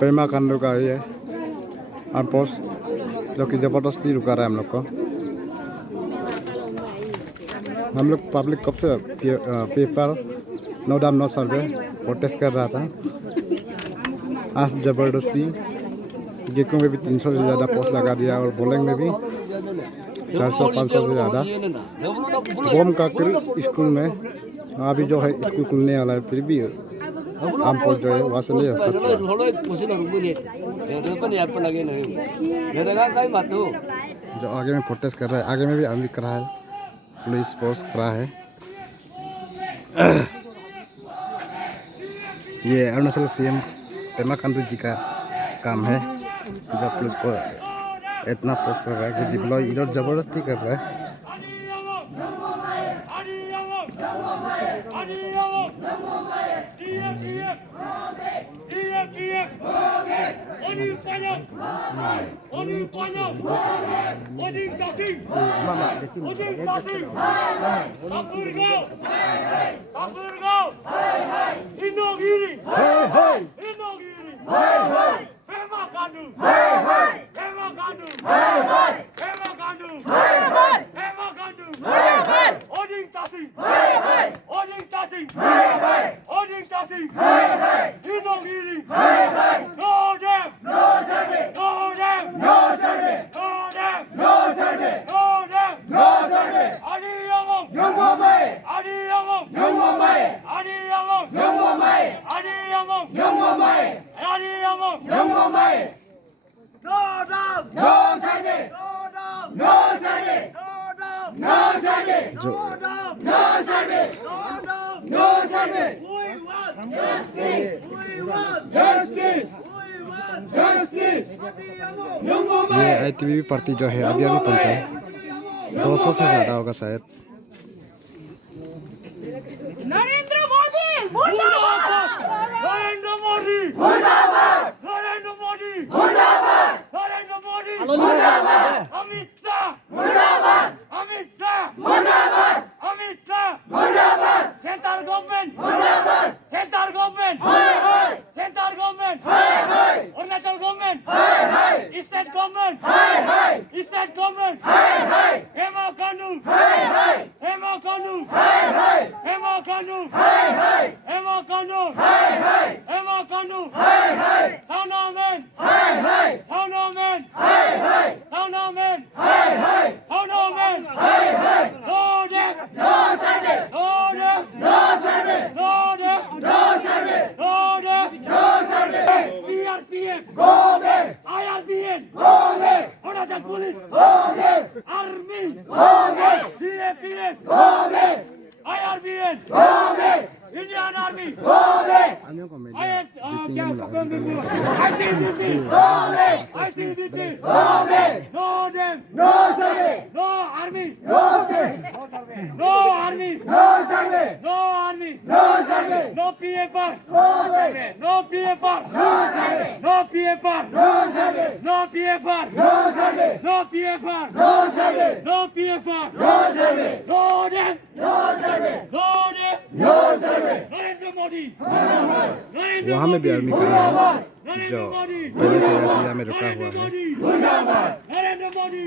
पेमा खांडू का ये आउटपोस्ट जो कि जबरदस्ती रुका रहा है हम लोग को। हम लोग पब्लिक कब से पेपर नो डाम नो सर्वे प्रोटेस्ट कर रहा था। आज जबरदस्ती गेको में भी 300 से ज़्यादा पोस्ट लगा दिया और बोलेंग में भी 400-500 से ज़्यादा। बम का स्कूल में अभी जो है स्कूल खुलने वाला है, फिर भी हम पोस्ट जो है वहाँ से नहीं जो आगे में प्रोटेस्ट कर रहा है, आगे में भी आर्मी करा है, पुलिस फोर्स करा है। ये अरुणाचल सीएम पेमा खांडू जी का काम है जो पुलिस को इतना फोर्स कर रहा है कि डिप्लॉय इधर जबरदस्ती कर रहा है। ये आईटीबीपी पार्टी जो है अभी पहुंचा है, 200 से ज़्यादा होगा शायद। नरेंद्र मोदी मुर्दाबाद, नरेंद्र मोदी मुर्दाबाद, नरेंद्र मोदी मुर्दाबाद, नरेंद्र मोदी मुर्दाबाद, अमित शाह मुर्दाबाद, अमित शाह मुर्दाबाद, अमित शाह मुर्दाबाद, सेंट्रल गवर्नमेंट मुर्दाबाद, सेंट्रल गवर्नमेंट हाय हाय, सेंट्रल गवर्नमेंट हाय हाय, अरुणाचल गवर्नमेंट हाय हाय, स्टेट गवर्नमेंट हाय हाय, स्टेट गवर्नमेंट हाय हाय, पेमा खांडू हाय हाय, पेमा खांडू हाय हाय, पेमा खांडू हाय हाय, पेमा खांडू हाय हाय, पेमा खांडू हाय हाय, साउनामैन हाय हाय, साउनामैन हाय हाय, साउनामैन हाय हाय, साउनामैन हाय हाय, नो डेम नो सर्वे, नो डेम नो सर्वे, नो डेम नो सर्वे, no dam no survey, CRPF go back, IRBN go back, Arunachal police go back, army go back, CAPF go back, IRBN go back, Indian Army go back, ITBP go back, ITBP go back, no them, no survey, no army, no survey, no army, no survey, no army, no survey, no PFR, no survey, no PFR, no survey, no PFR, no survey, no PFR, no survey, no PFR, no survey, no PFR, no survey, no them, no survey, no them, no survey, Narendra मोदी, वहाँ में भी आर्मी खड़ा है जो पहले से यहाँ में रुका हुआ है। नरेंद्र मोदी,